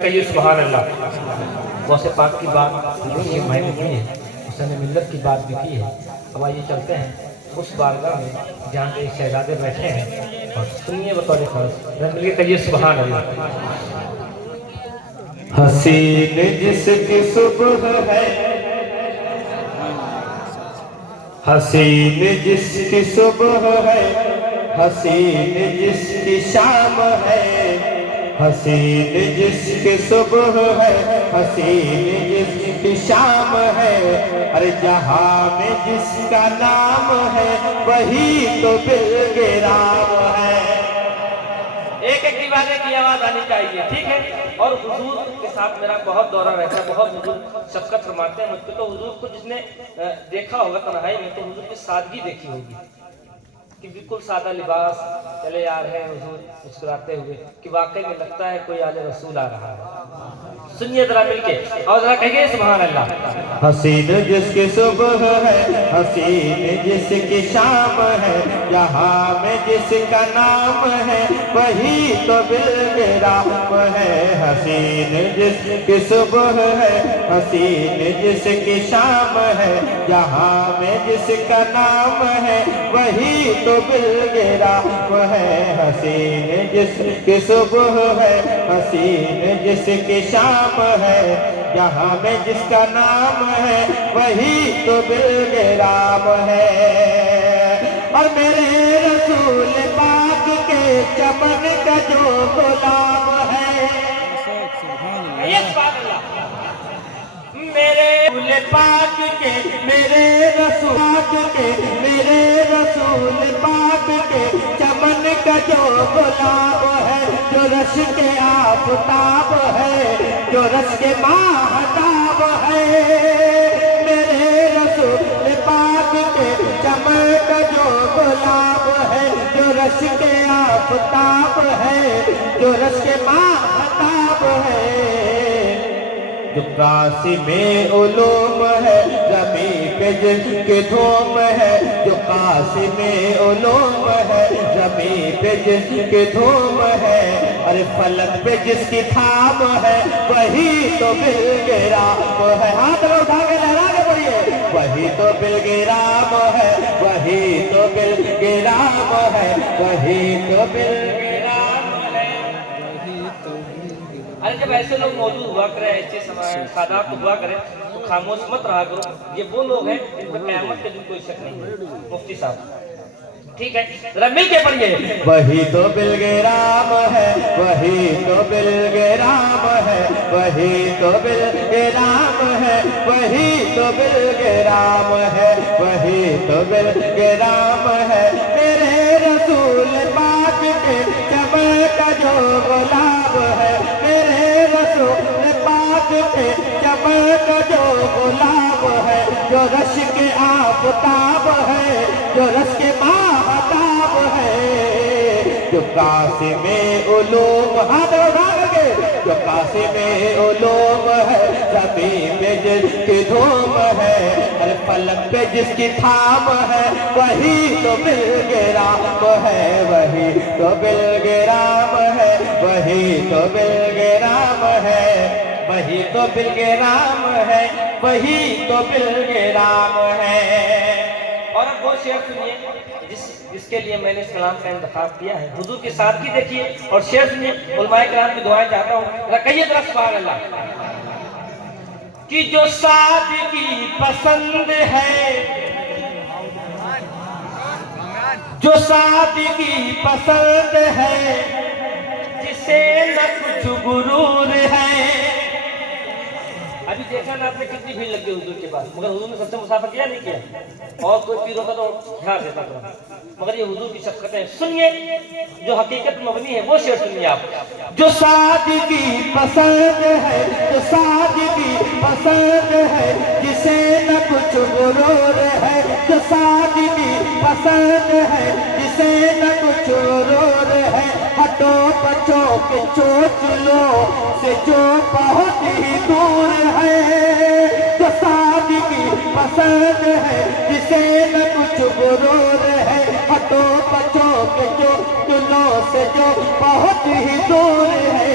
کہیے سبحان اللہ۔ غوث پاک کی بات یہ میں نے کی ہے، حسین ملت کی بات بھی کی ہے۔ اب آئیے چلتے ہیں اس بارگاہ میں جہاں پہ شہزادے بیٹھے ہیں اور سنیے بطور خاص مل کے کہیے سبحان اللہ۔ حسین جس کی صبح ہے، حسین جس کی صبح ہے، حسین جس کی شام ہے، حسین جس کی صبح ہے، حسین جس کی شام ہے، ارے جہاں میں جس کا نام ہے وہی تو بلگرام ہے۔ ایک ایک دیوانے کی آواز آنی چاہیے، ٹھیک ہے؟ اور حضور کے ساتھ میرا بہت دورہ رہتا ہے، بہت حضور شفقت فرماتے ہیں مجھ پہ۔ تو حضور کو جس نے دیکھا ہوگا تنہائی میں تو حضور کی سادگی دیکھی ہوگی کہ بالکل سادہ لباس چلے آ رہے ہیں حضور مسکراتے ہوئے کہ واقعی میں لگتا ہے کوئی آل رسول آ رہا ہے۔ سنیے ذرا مل کے اور ذرا کہیے سبحان اللہ۔ حسین جس کی صبح ہے، حسین جس کی شام ہے، جہاں میں جس کا نام ہے وہی تو بلگرام ہے۔ حسین جس کی صبح ہے، حسین جس کی شام ہے، جہاں میں جس کا نام ہے وہی تو بلگرام ہے۔ حسین جس کی صبح ہے، حسین جس کی شام ہے، جہاں میں جس کا نام ہے وہی تو بلگرام ہے۔ اور میرے رسول پاک کے چمن کا جو غلام ہے، میرے رسول پاک کے، میرے رسول پاک کے، میرے رسول پاک کے چمن کا جو غلام ہے، جو رش کے آفتاب ہے، جو رش کے ماہتاب ہے، میرے رسول پاک کے چمن کا جو غلام ہے، جو رش کے آفتاب ہے، جو رش کے ماہتاب ہے، جو قاسم علوم ہے، زمین پہ جس کی دھوم ہے، جو قاسم علوم ہے، زمین پہ جس کی دھوم ہے، ارے فلک پہ جس کی تھام ہے وہی تو بلگرام ہے۔ ہاتھ میں اٹھا کے لہرا کے پڑھیے، وہی تو بلگرام ہے، وہی تو بلگرام ہے، وہی تو بلگرام ہے۔ ارے جب ایسے لوگ موجود ہوا کرے، ایسے سادات ہوا کرے تو خاموش مت رہا کرو۔ یہ وہ لوگ ہیں جن پر قیامت کے دن کوئی شک نہیں ہے۔ مفتی صاحب ٹھیک ہے، ذرا مل کے پڑھیے، وہی تو بلگرام ہے، وہی تو بلگرام ہے، وہی تو بلگرام ہے، وہی تو بلگرام ہے، وہی تو بلگرام ہے۔ میرے رسول پاک کے چمن کا جو غلام ہے، میرے رسول پاک کے چمن کا جو غلام ہے، جو رش کے آفتاب ہے، جو رش کے ماہتاب ہے، جو قاسم علوم، ہاتھ اٹھا کے، جو قاسم علوم ہے، زمین پہ جس کی دھوم ہے، ہر فلک پہ جس کی تھام ہے وہی تو بلگرام ہے، وہی تو بلگرام ہے، وہی تو بلگرام ہے، وہی تو بلگرام ہے، وہی تو بلگرام ہے۔ اور اب وہ شعر سنیے جس کے لیے میں نے سلام کا انتخاب کیا ہے۔ حضور کی سادگی دیکھیے اور شعر سنیے، علماء کرام کی دعائیں چاہتا ہوں، رکھیے ذرا سبحان اللہ۔ کہ جو سادگی پسند ہے، جو سادگی پسند ہے، جسے نہ کچھ غرور ہے۔ ابھی دیکھا نا آپ نے کتنی بھیڑ لگ گئی حضور کے پاس، مگر حضور نے سب سے مسافہ کیا نہیں کیا؟ اور کوئی پیر ہوتا تو دھیان دیتا تھا، مگر یہ حضور کی شفقتیں سنیے جو حقیقت مبنی ہے وہ شعر سنیے آپ۔ جو سادگی پسند ہے، جو سادگی پسند ہے، جسے نہ کچھ غرور ہے، جو سادگی پسند ہے، جسے نہ کچھ غرور ہے، ہٹو بچوں کے چوچلوں سے جو بہت ہی دور ہے، جو سادگی پسند ہے، جسے نہ کچھ غرور ہے، ہٹو بچوں کے چوچلوں سے جو بہت ہی دور ہے۔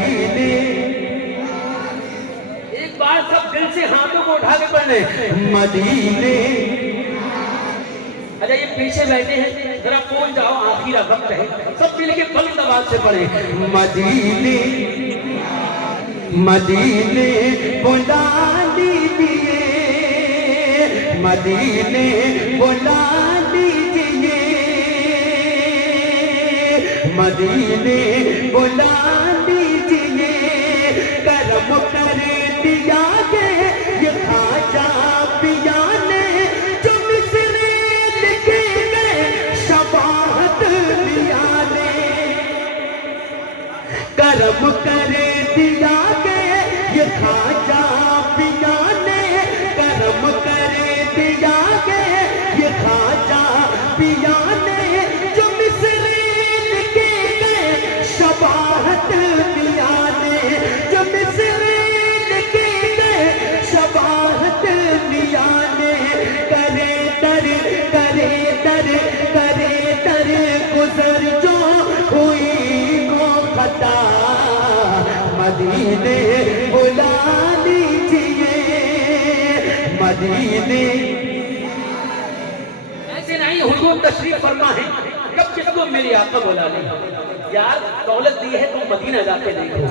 مدینے ایک بار سب دل سے ہاتھوں کو اٹھا کے پڑھنے مدینے اچھا یہ پیچھے بیٹھے ہیں ذرا پہنچ جاؤ آخری وقت ہے سب مل کے بلند آواز سے پڑھیں مدینے مدینے بلا دیجئے مدینے بلا دیجئے مدینے بلا دیجئے کرم کر دیا کہ یہ خواجہ پیا نے جو مصر لکھے گئے شفاعت دیا نے کرم کر دیا کہ یہ خواجہ پیا نے کرم کر دیا کہ یہ خواجہ پیا نے جو مصر لکھے گئے شفاعت دیا نے جو مصر لکھے گئے شفاعت دیا نے کرے در کرے در کرے در گزر جو ہوئی وہ خطا مدینے بلا دیجئے مدینے ایسے نہیں حضور تشریف فرما ہے کب کس کو میری آقا بلا لیں یار دولت دی ہے تم مدینہ جا کے دیکھو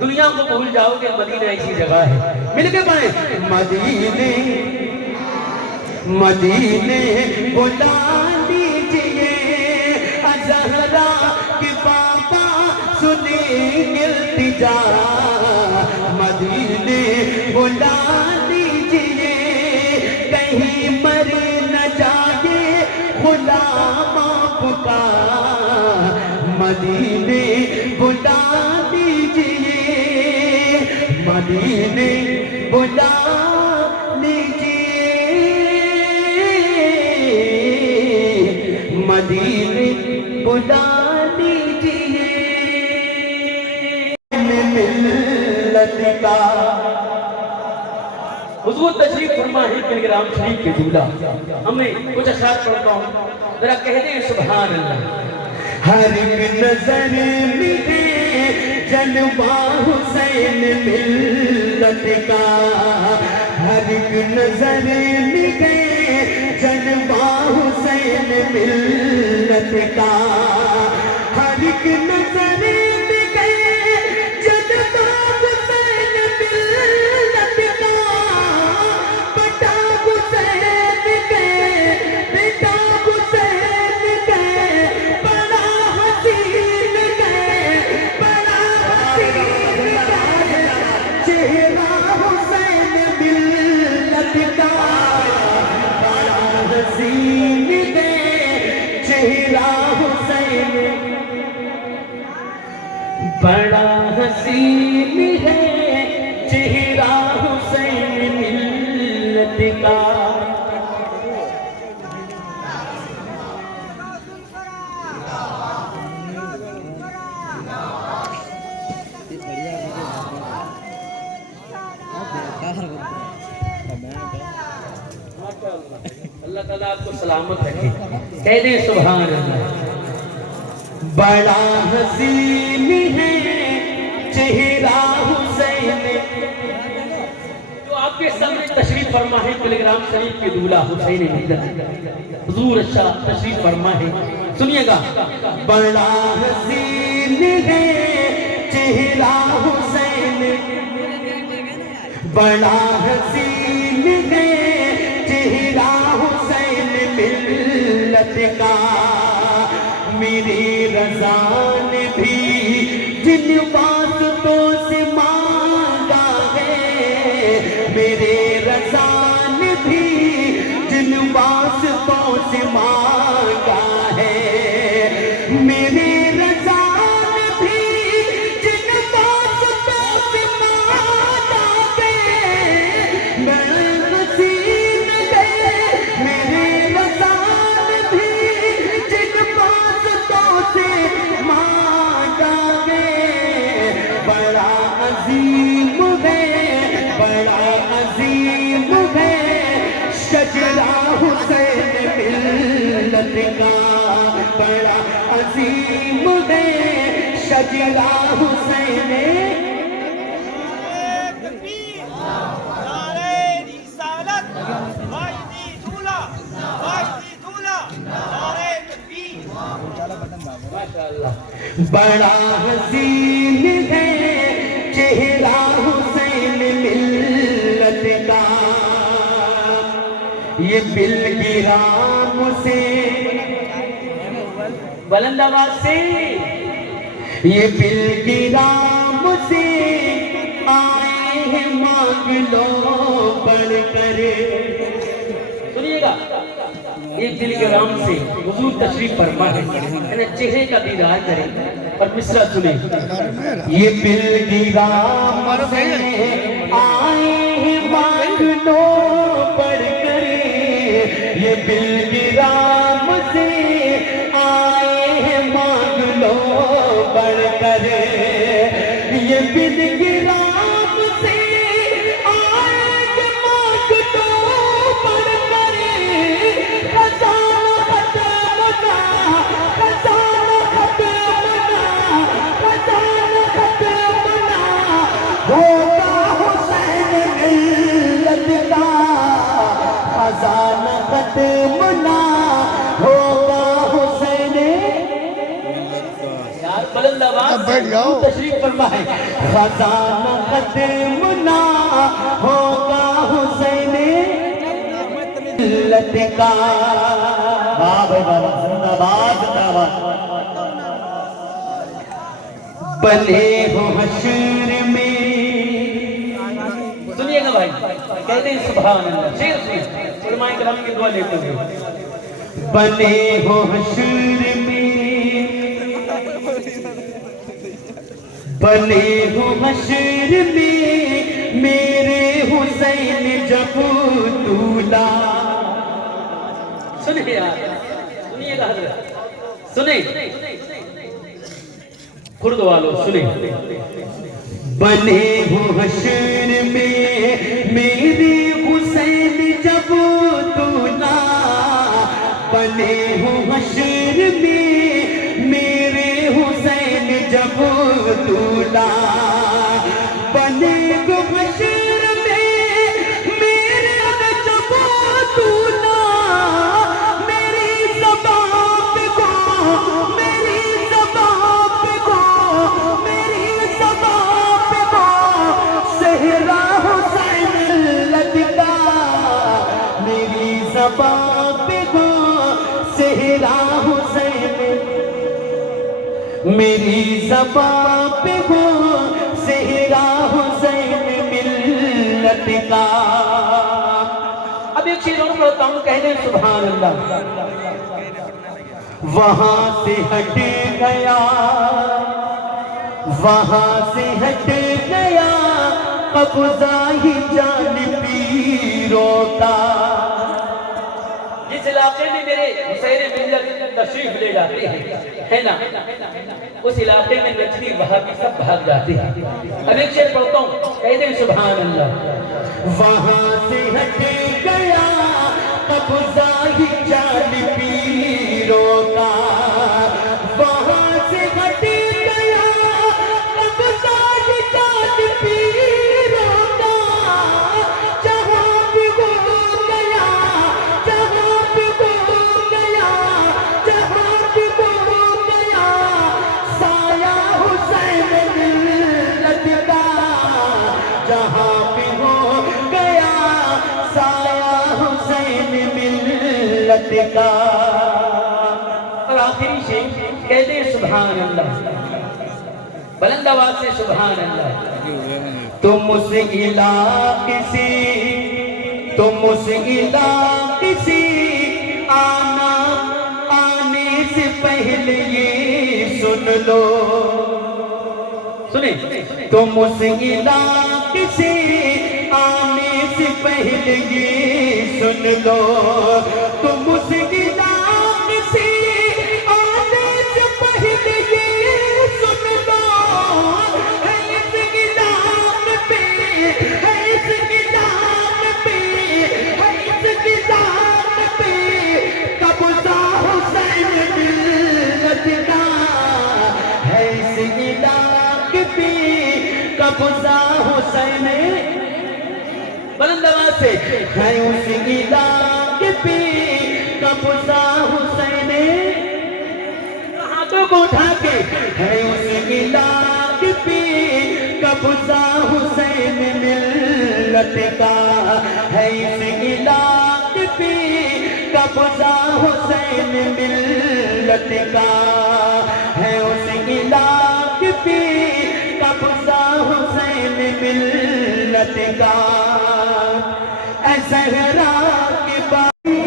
دنیا کو بھول جاؤ کہ مدینہ ایسی جگہ ہے مل کے پائیں مدینے مدینے بلا دیجئے زہرا کہ بابا سنیں التجا مدینے بلا دیجئے کہیں مر نہ جائے غلام آپ کا مدینے بلا دیجئے مدینے بلا دیجئے مدینے بلا دیجئے ملت کا حضور تشریف فرما ہے پلگرام شریف کے دولہ ہمیں کچھ اشعار پڑھتا ہوں ذرا کہہ دیں سبحان اللہ ہر ایک نظر ملے جلوہ حسین ملت کا ہر ایک نظر ملے جلوہ حسین ملت کا ہر ایک نظر بڑا حسین ہے چہرہ حسین ملت کا اللہ تعالیٰ آپ کو سلامت رکھے کہہ دیں سبحان اللہ بڑا حسین ہے چہرہ حسین جو آپ کے سامنے تشریف فرما ہے پلگرام شریف کے دولہ حسین ملت حضور اچھا تشریف فرما ہے سنیے گا بڑا حسین ہے چہرہ حسین بڑا حسین ہے چہرہ حسین ملت کا میری رضا نے بھی جن واسطوں سے مانگا ہے میرے رضا نے بھی جن واسطوں سے مانگا ہے میرے رضا نے بھی جن واسطوں سے مانگا ہے میں حسین ہے میرے رضا نے بھی جن واسطوں سے مانگا ہے بڑا عظیم ہے بڑا عظیم ہے شجرہ حسین ملت کا بڑا عظیم ہے شجرہ حسین بڑا حسین ہے چہرہ حسین ملت کا، یہ بلگرام سے بلند آواز سے، یہ بلگرام سے آئے ہیں مانگ لو بڑھ کر. سنیے گا، یہ بلگرام سے حضور تشریف فرما ہے، چہرے کا دیدار کریں اور مصرع سنیں. یہ بلگرام سے آئے ہیں مانگ لو بڑھ کر، یہ بلگرام سے آئے ہیں مانگ لو بڑھ کر، یہ بلگرام سے آئے ہیں مانگ لو بڑھ کر. خزانہ ختمنا، خزانہ ختمنا، خزانہ ختمنا ہوگا حسین ملت کا، خزانہ ختمنا ہوگا حسین. یار بلند آواز تشریف فرما ہے. خزانہ ختمنا ہوگا حسین ملت کا. واہ بھائی واہ، زندہ باد زندہ باد. بنے ہو حشر میں، سنیے گا بھائی، کہتے ہیں سبحان اللہ. شیر سنیے، علماء کرام کی دعا لیتے ہوئے. بنے ہو حشر میں، بنے ہو حشر میں میرے حسین جب دولا. سنیے یار، سنیے گا حضرت، سنیں خرد والو سنیں. بنے ہو حشر میں میرے حسین جب دولا، بنے ہو حشر میں میرے حسین جب دولا، بنے ہو حشر میں میرے جب دولا. میری زبان پہ گو، میری زبان پہ گو، میری زبان پہ گو صحرا حسین ملت کا. میری زبان پہ گو صحرا حسین، میری زبان پہ گو صحرا حسین ملت کا. اب ایک چیز اور پڑھتا ہوں، کہہ دیں سبحان اللہ. وہاں سے ہٹ گیا، وہاں سے ہٹ گیا قبضہ ہی جان پیروں کا. جس علاقے میں میرے حسین ملت تشریف لے جاتے ہیں ہے نا، اس علاقے میں نجدی وہابی سب بھاگ جاتے ہیں. اب ایک شعر پڑھتا ہوں، کہہ دیں سبحان اللہ. وہاں سے ہٹ گیا قبضہ ہی جان پیروں کا، وہاں سے ہٹ گیا قبضہ ہی جان پیروں کا. جہاں بھی ہو گیا، جہاں بھی ہو گیا، جہاں بھی ہو گیا سایہ حسین ملت کا. جہاں بھی ہو گیا سایہ حسین ملت کا. اور آخری شیء کہتے ہیں سبحان اللہ، بلند آواز سے سبحان اللہ. تم اس علاقے سے، تم اس علاقے سے آنے سے پہلے یہ سن لو. سنیں، تم اس علاقے سے آنے سے پہلے یہ سن لو. تم اس علاقے سے آنے سے پہلے یہ سن لو. ہے اس علاقے پہ، ہے اس علاقے پہ، ہے اس علاقے پہ قبضہ حسین ملت کا. ہے اس علاقے پہ قبضہ حسین بلند آواز سے ہے اس علاقے پہ قبضہ حسین ہاتھوں کو اٹھا کے ہے اس علاقے پہ قبضہ حسین ملت کا ہے اس علاقے پہ قبضہ حسین ملت کا ہے اس علاقے پہ قبضہ حسین ملت کا اے زہرا کے باقی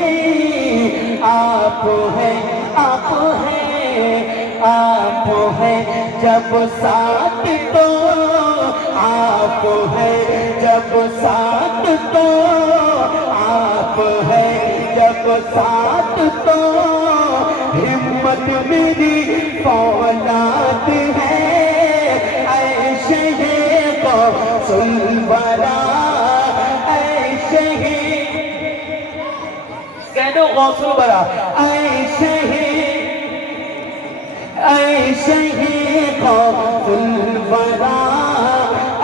آپ ہیں آپ ہیں آپ ہیں جب ساتھ تو آپ ہیں جب ساتھ تو آپ ہیں جب ساتھ تو ہمت میری فولاد ہے اے شہید سلورا اے شہید کہہ دو غوث الورا اے شہید اے شہید غوث الورا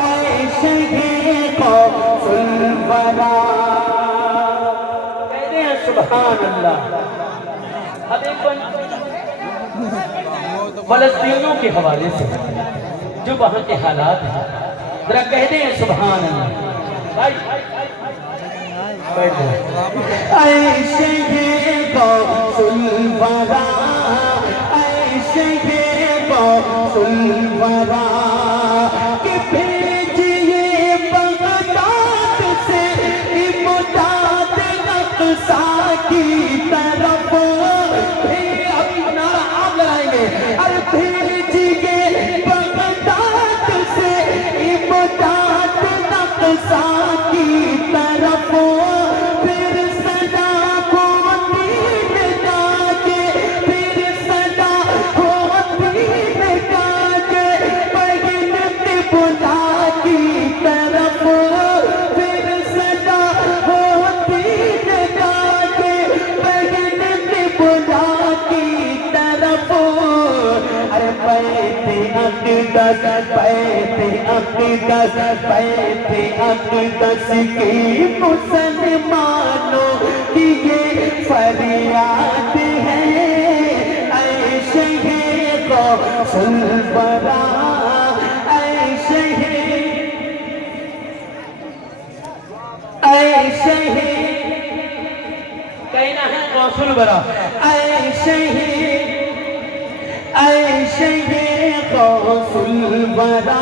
اے شہید غوث الورا کہتے ہیں سبحان اللہ اب ایک فلسطینیوں کے حوالے سے جو وہاں کے حالات ہیں ذرا کہتے ہیں سبحان اللہ اے شہید غوث الورا اے شہید غوث الورا کہ بھیجئے بغداد سے امداد اقصی کی طرف اپنا آپ لائیں گے ارے بھیجئے بغداد سے امداد اقصی کی طرف پھر صدا ہوتی نکاجے پھر صدا ہوتی نکاجے بہن قبلہ کی طرف پھر صدا ہوتی نکاجے بہن قبلہ کی طرف ارے بیت اقدس کی مسلمانوں کی یہ فریاد ہے اے شہید غوث الورا اے شہید کہنا ہے غوث الورا اے شہید غوث الورا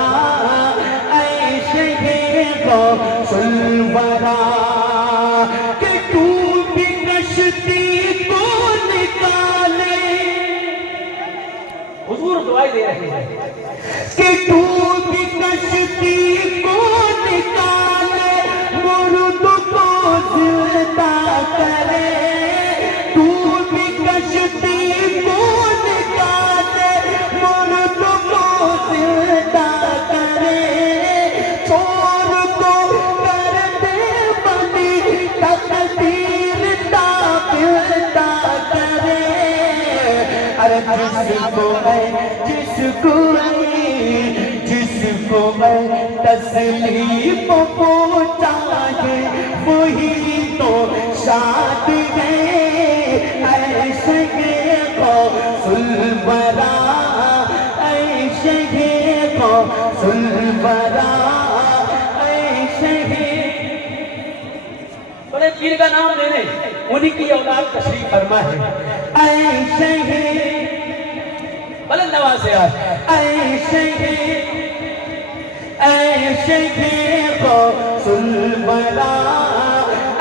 اے شہید غوث الورا کہ ڈوبی کشتی کو نکالے حضور دعائی دے رہے ہیں کہ ڈوبی کشتی کو نکالے مرد کو زندہ کرے ڈوبی کشتی کو نکالے مرد کو زندہ کرے چور کو کر دے بندی تقدیر تابعدہ کرے ارے جس کو میں تسلیم پہنچا ہے وہی تو شاد ہے اے شہید غوث الورا اے شہید غوث الورا اے شہید بڑے پیر کا نام لینے انہی کی اولاد تشریف فرما ہے اے شہید بلند آواز سے آج اے شہید غوث الورا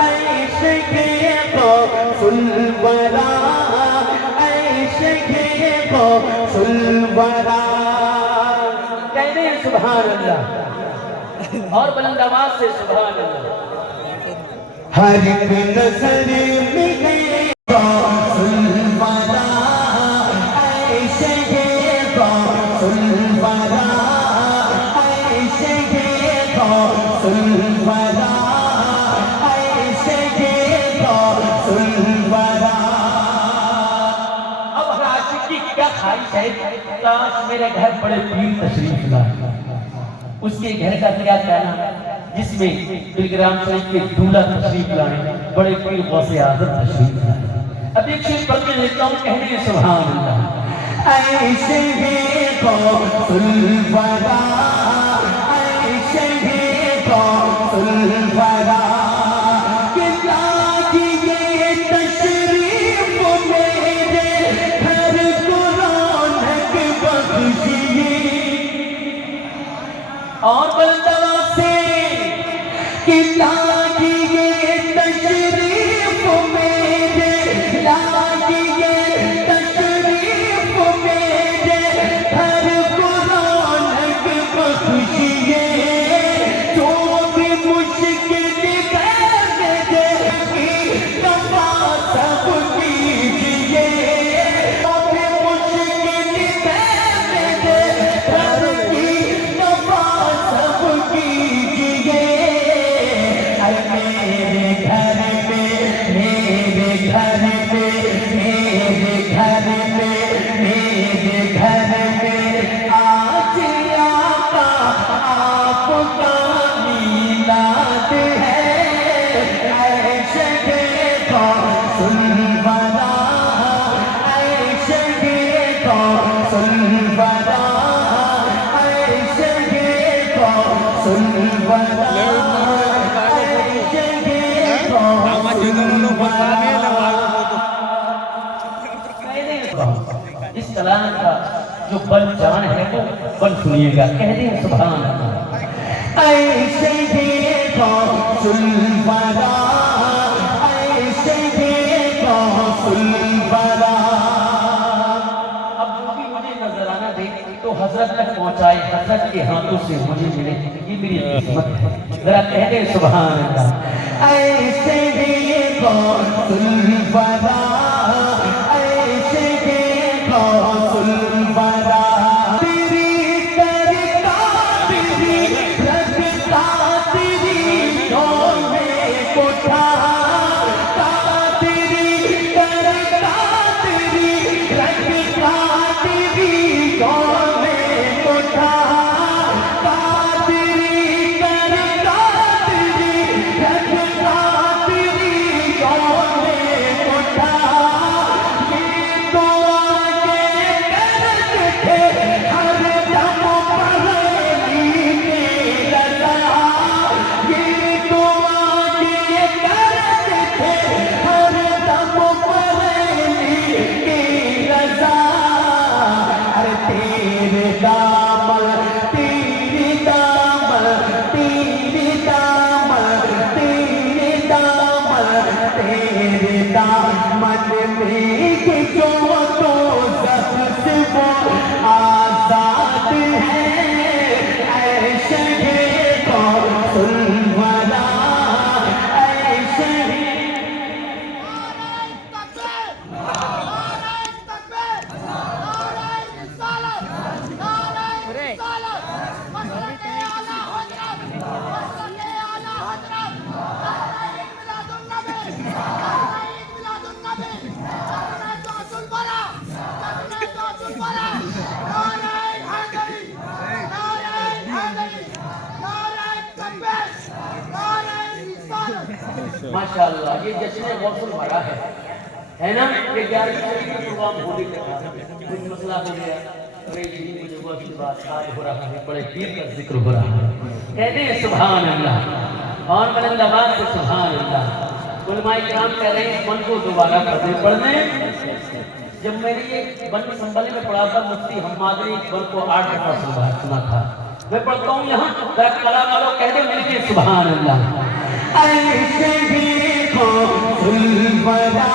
اے شہید غوث الورا اے شہید غوث الورا کہتے ہیں سبحان اللہ اور بلند آواز سے سبحان اللہ ہر ایک نظر میں غوث الورا اے شہید غوث الورا اے شہید غوث الورا اے شہید غوث الورا اب ہر عاشق کی کیا خواہش ہے کاش میرے گھر بڑے پیر تشریف لائے اس کے گھر کا کیا کہنا جس میں پلگرام شریف کے دولہ تشریف لائے، بڑے پیر غوث اعظم تشریف لائے. اب ایک شعر پڑھ کے لیتا ہوں، کہنے ہیں سبحان اللہ. ایسے ہی غوث الورا، ایسے ہی غوث الورا، کہ لاجئے تشریف میرے گھر کو رونق بخشیے. اور بلدوا سے کہ لاجئے تشریف میرے، لاجئے تشریف میرے گھر کو رونق بخشیے. جو بھی مشکل ہے کی دفع سب کیجیے، جو بھی مشکل ہے گھر کی دفع سب کیجیے. میرے گھر میں، میرے گھر میں، میرے گھر میں، میرے گھر میں آج آقا آپ کا میلاد ہے. عیش کے غوث الورا، عیش کے غوث الورا، عیش کے غوث الورا. اس کلام کا جو بل جان ہے وہ بل سنیے گا. کہہ دیں سبحان اللہ. ایسے ہی غوث الورا، ایسے ہی غوث الورا. اب جو بھی مجھے نظرانہ دے تو حضرت تک پہنچائے، حضرت کے ہاتھوں سے مجھے ملے، یہ میری قسمت ہے. ذرا کہہ دیں سبحان اللہ. ایسے ہی غوث الورا، ایسے ہی غوث الورا. تیری کرتا تیری رکھتا تیری دو میں اٹھا، تیری کرتا تیری رکھتا تیری دو میں اٹھا. تیری کرتا تیری رکھتا تیری دو میں اٹھا. یہ دعا کے کرتے تھے ہر دم پہلی کے رضا. یہ دعا کے کرتے تھے ہر دم پہلی کے رضا. ارے تیرے دامن، تیرے دامن، تیرے دامن، تیرے دامن، تیرے دامن میں کہ جو تو زخ سے وہ آزاد ہے. عیش ہے غوث الورا، عیش ہے. ماشاءاللہ یہ جشن غوث الورا ہے نا. یہ 11ویں شریف کا پروگرام ہولی کا تھا، کچھ مسئلہ ہو گیا، مجھے غوث کی بات آج ہو رہا ہے، بڑے پیر کا ذکر ہو رہا ہے. کہتے ہیں سبحان اللہ. اور بلند آواز سے سبحان اللہ. علماء کرام کہہ رہے ہیں من کو دوبارہ پڑھنے. جب میری یہ بن سنبھلے میں پڑھا تھا مفتی حمادری اقبال کو 8 دفعہ سنا تھا. میں پڑھتا ہوں یہاں، ذرا کلام والوں کہہ دیں مل کے سبحان اللہ. ایسے ہی غوث الورا،